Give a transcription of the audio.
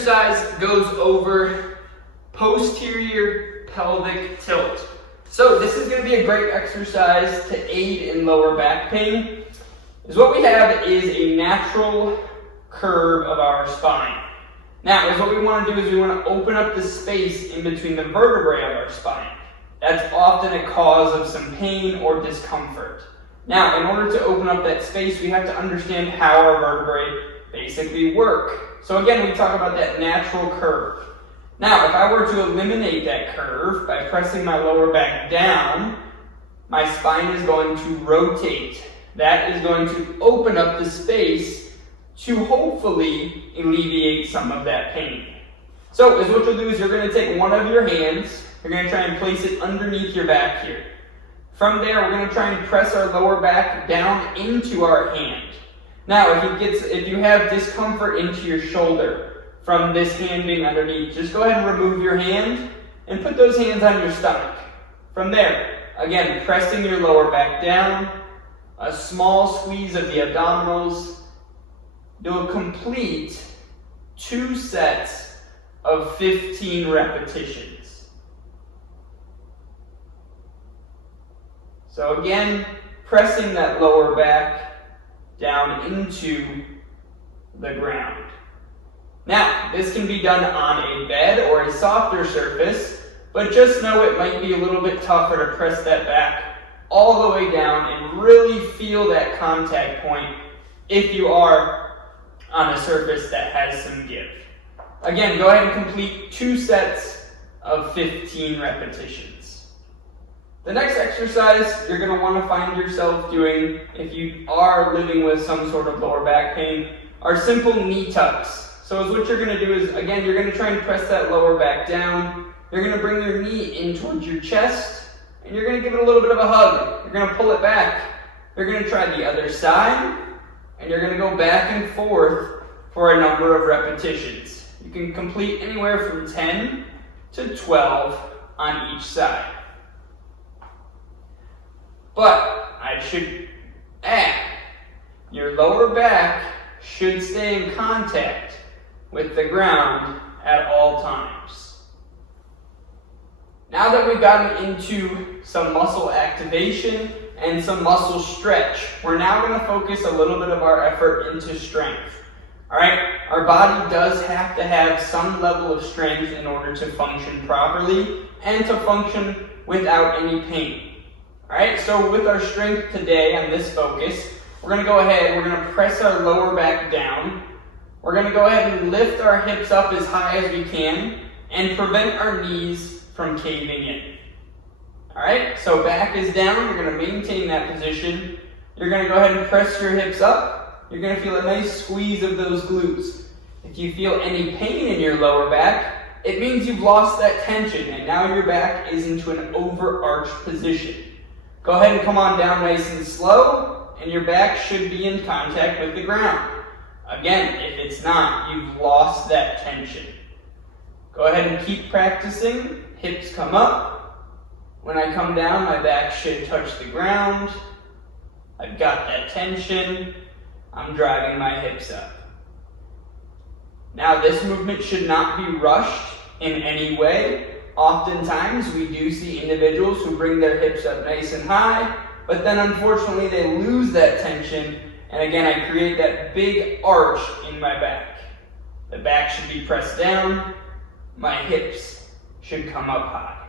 exercise goes over posterior pelvic tilt. So this is going to be a great exercise to aid in lower back pain. What we have is a natural curve of our spine. Now, what we want to do is we want to open up the space in between the vertebrae of our spine. That's often a cause of some pain or discomfort. Now, in order to open up that space, we have to understand how our vertebrae basically work. So again, we talk about that natural curve. Now, if I were to eliminate that curve by pressing my lower back down, my spine is going to rotate. That is going to open up the space to hopefully alleviate some of that pain. So, what you'll do is you're going to take one of your hands, you're going to try and place it underneath your back here. From there, we're going to try and press our lower back down into our hand. Now, if you have discomfort into your shoulder from this hand being underneath, just go ahead and remove your hand and put those hands on your stomach. From there, again, pressing your lower back down, a small squeeze of the abdominals. You'll complete 2 sets of 15 repetitions. So again, pressing that lower back down into the ground. Now, this can be done on a bed or a softer surface, but just know it might be a little bit tougher to press that back all the way down and really feel that contact point if you are on a surface that has some give. Again, go ahead and complete 2 sets of 15 repetitions. The next exercise you're going to want to find yourself doing if you are living with some sort of lower back pain are simple knee tucks. So what you're going to do is, again, you're going to try and press that lower back down. You're going to bring your knee in towards your chest, and you're going to give it a little bit of a hug. You're going to pull it back. You're going to try the other side, and you're going to go back and forth for a number of repetitions. You can complete anywhere from 10 to 12 on each side. But I should add, your lower back should stay in contact with the ground at all times. Now that we've gotten into some muscle activation and some muscle stretch, we're now going to focus a little bit of our effort into strength. Alright, our body does have to have some level of strength in order to function properly and to function without any pain. Alright, so with our strength today on this focus, we're going to go ahead, we're going to press our lower back down. We're going to go ahead and lift our hips up as high as we can and prevent our knees from caving in. Alright, so back is down, you're going to maintain that position. You're going to go ahead and press your hips up. You're going to feel a nice squeeze of those glutes. If you feel any pain in your lower back, it means you've lost that tension and now your back is into an overarched position. Go ahead and come on down nice and slow, and your back should be in contact with the ground. Again, if it's not, you've lost that tension. Go ahead and keep practicing. Hips come up. When I come down, my back should touch the ground. I've got that tension. I'm driving my hips up. Now, this movement should not be rushed in any way. Oftentimes, we do see individuals who bring their hips up nice and high, but then unfortunately they lose that tension, and again, I create that big arch in my back. The back should be pressed down, my hips should come up high.